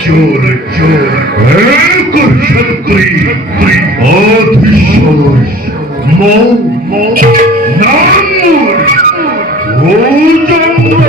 চোর এক শক্তি অধীশ্বর নামুর ও চন্দ্র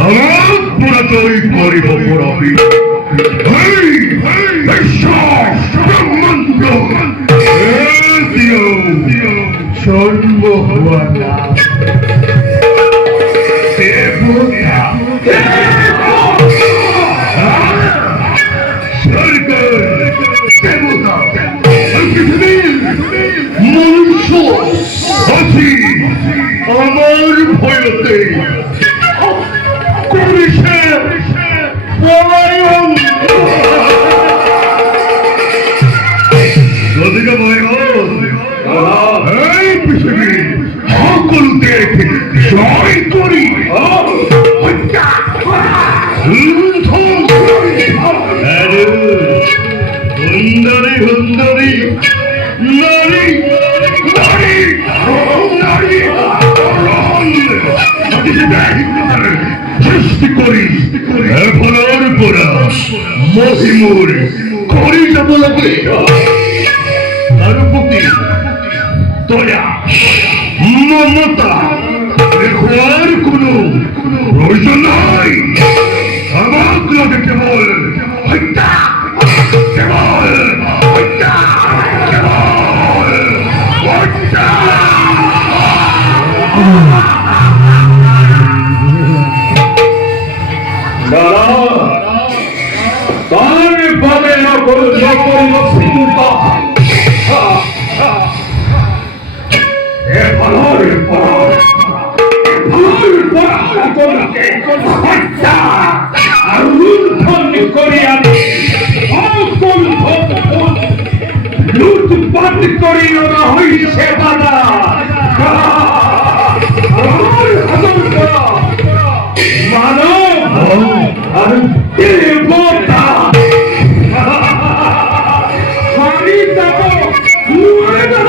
আমার পুরাতই করিব পুরাবি ব্রহ্মাণ্ড জন্ম হওয়া না মনুষ্য আছি আমার ভয়তে করিছে পলায়ন যদিকে ভয় এই পৃথিবী সকলকে জয় করি হুন্দারি হুন্দারি নারী নারী নারী সৃষ্টি করি এফলার পরা মহিমুর করি যাব লাগে অনুভূতি দয়া মমতা দেখবার কোনো প্রয়োজন নাই অবাক লাগে কেবল হত্যা কেবল হত্যা কেবল হত্যা লুটপাট করিও না হইছে বাধা মানব আর দেবতা মারি যাব মরে যাব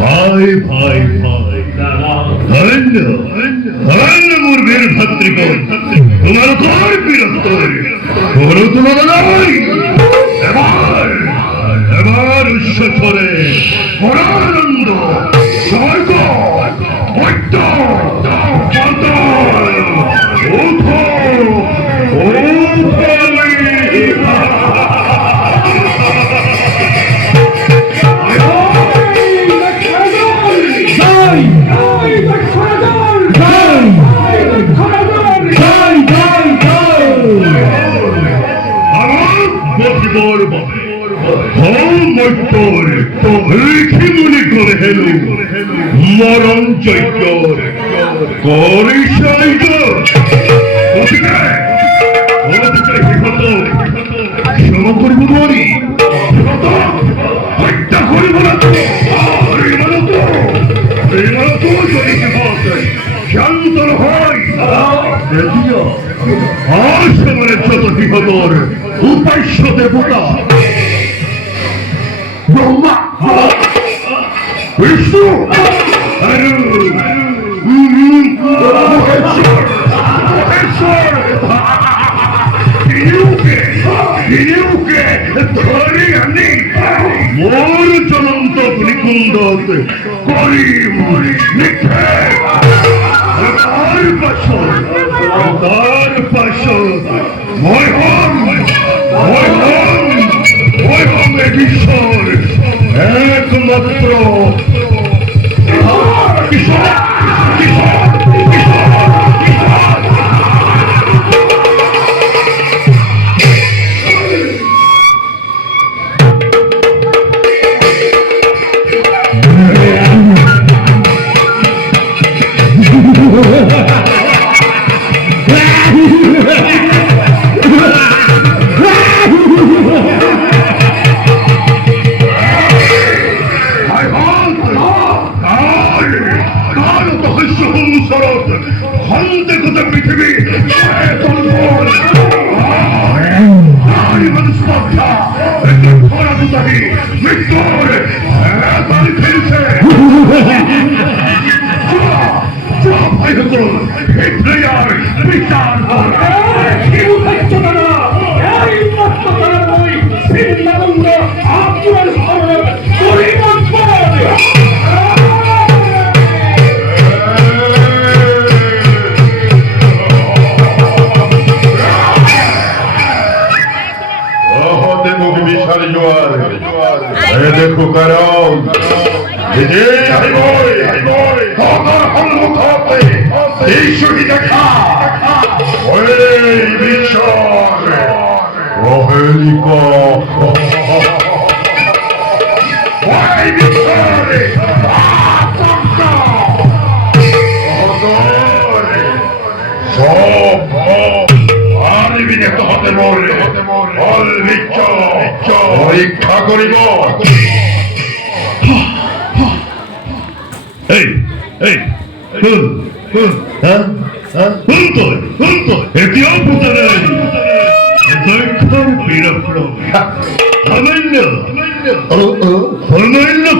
ভাই ভাই ভাই ধন্য ধন্য মুরগের ভাতৃগণ তোমার ঘর বিরক্ত কোনো তোমার নাই এবার এবার উচ্চস্বরে পরানন্দ স্বর্গ মধ্য মরণ চৈত্য ক্ষমা করিব ধরি হত্যা করিব না শান্তর হয় আসমানে যত বিহতর উপাস্য দেবতা ব্রহ্মা বিষ্ণু ধরে আনি মোর চলন্ত নিকুঞ্জ করি নিক্ষেপ তার পাশে মই হম এ ঈশ্বর একমাত্র ঈশ্বর দেখো কারণ এই ছবি দেখা বিশ্বাস অহেলিকা পরীক্ষা করিব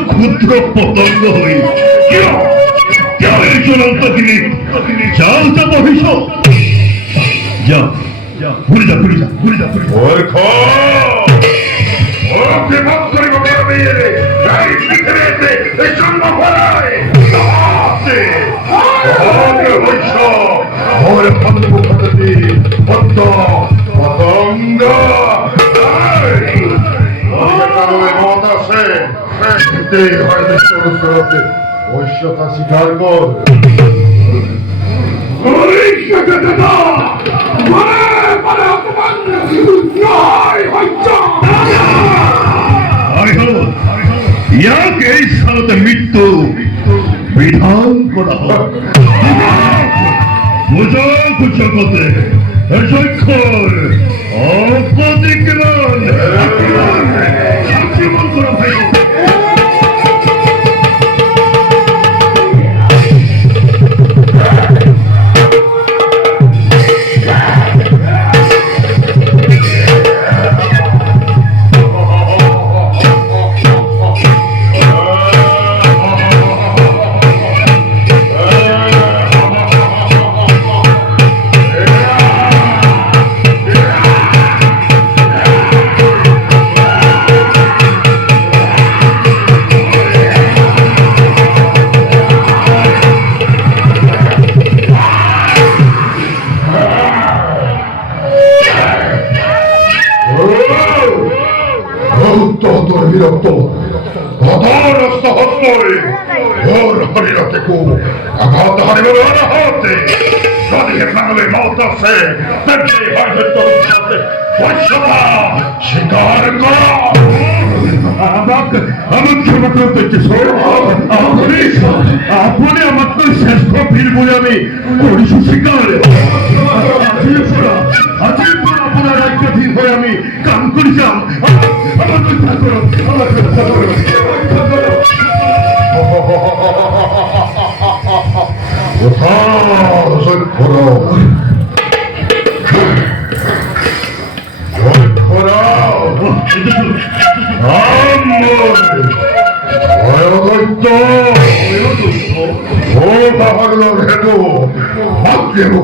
ক্ষুদ্র পতঙ্গ হই যাও যা বহিস যাও ঘুরে যা ঘুরে যা ঘুরে যা স্বীকার কর ইয়াকে এই সালতে মৃত্যু বিধান করা হয় জগতে অপদিগ্রহণ আক্রমণ করা ভাই বিরক্ত হতরস্ত হস্তরে ওর হরিরতে কো আঘাত হারিবে অনাহতে যদি প্রাণে মত আছে তবে হয়তো তোর সাথে বৈশ্যতা স্বীকার করো আমাকে ক্ষমা করতে আপনি আমাকে শ্রেষ্ঠ বীর বলে আমি করিস স্বীকার আজির পর আপনার রাজ্যাধীন হয়ে আমি কাম করিলাম আমার রক্ষা করো আমার রক্ষা করো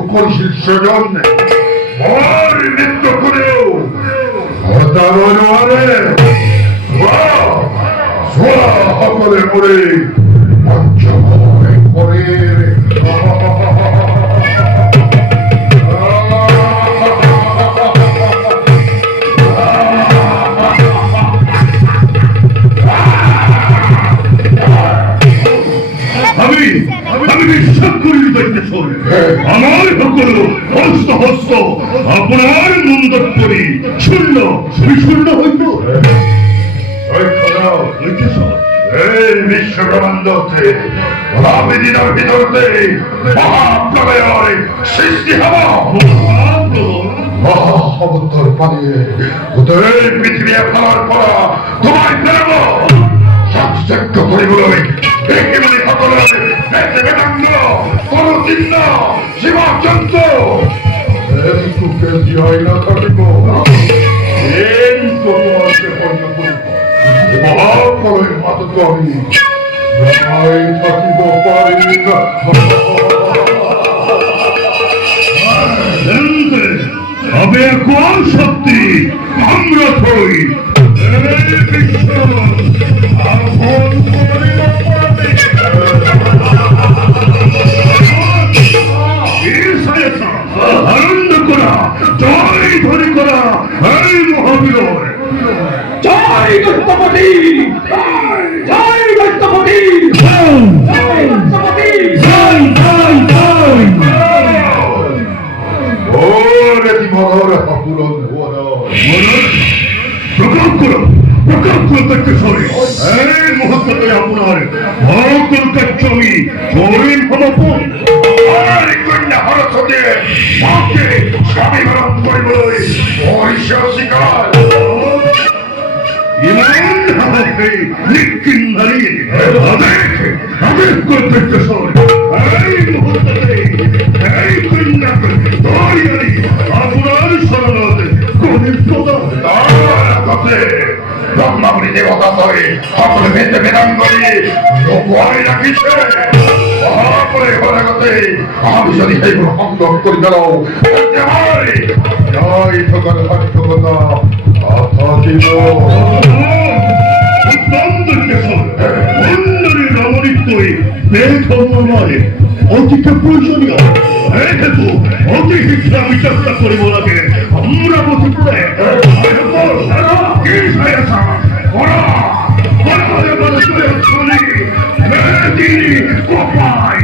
করিস জন্যে মৃত্যু করেও সকলে মরে পঞ্চময় করে শুন, আমার সকল হস্ত হস্ত আপনার মুন্ডত করি শূন্য বিশূন্য হইত। এই বিশ্বব্রহ্মাণ্ডতে মহাবিদিনের ভিতরতে মহাপ্রলয়ের সৃষ্টি হব। মহাবতার পানিয়ে ওদের পৃথিবী ফেলার পর তোমায় ফেরাব। সংযজ্ঞ করিবলৈ একেবারে সকলে বেদাঙ্গ কোন চিহ্ন জীবজন্তু চোখে জিয়াই না থাকিব। এই তোমাকে মহাপ্রলয় মাতত আমি যাই থাকিব পারি না। হবে কোন শক্তি আমরা থই আনন্দ করা জয় ধরে করা এই মহাবীর জয় দত্তপতি, জয় দত্তপতি, জয় দত্তপতি, জয় জয় জয় ওরে কি মধুর হাপুরন প্রকাশ করো দেখতে সরে এই মুহূর্তে আপনার ভক্ত কাচ্চমি হরিণ সমর্পণ আর কন্যা হরসতে মাকে স্বামী গ্রহণ করিবলৈ ঐশ্বর শিকার ইমান হাতে নিক্ষিন হারিয়ে আমি দেখতে সরে এই মুহূর্তে এই কন্যাকে ধরিয়ে আপনার শরণাতে কনিষ্ঠতা ব্রহ্মাবলী দেবতা ধরে সকলে ভেতে বেদাঙ্গলি লোকাই রাখিছে। মহাপরে ঘরে আমি যদি সেইগুলো সংগ্রহ করি গেল জয় ঠকার হাত ঠকতা থাকিব। রমণিত্বই বেধর্মময় অতিকে প্রয়োজনীয় হেতু অতি শিক্ষা আমি চেষ্টা করিব লাগে আমরা বসে কোপাই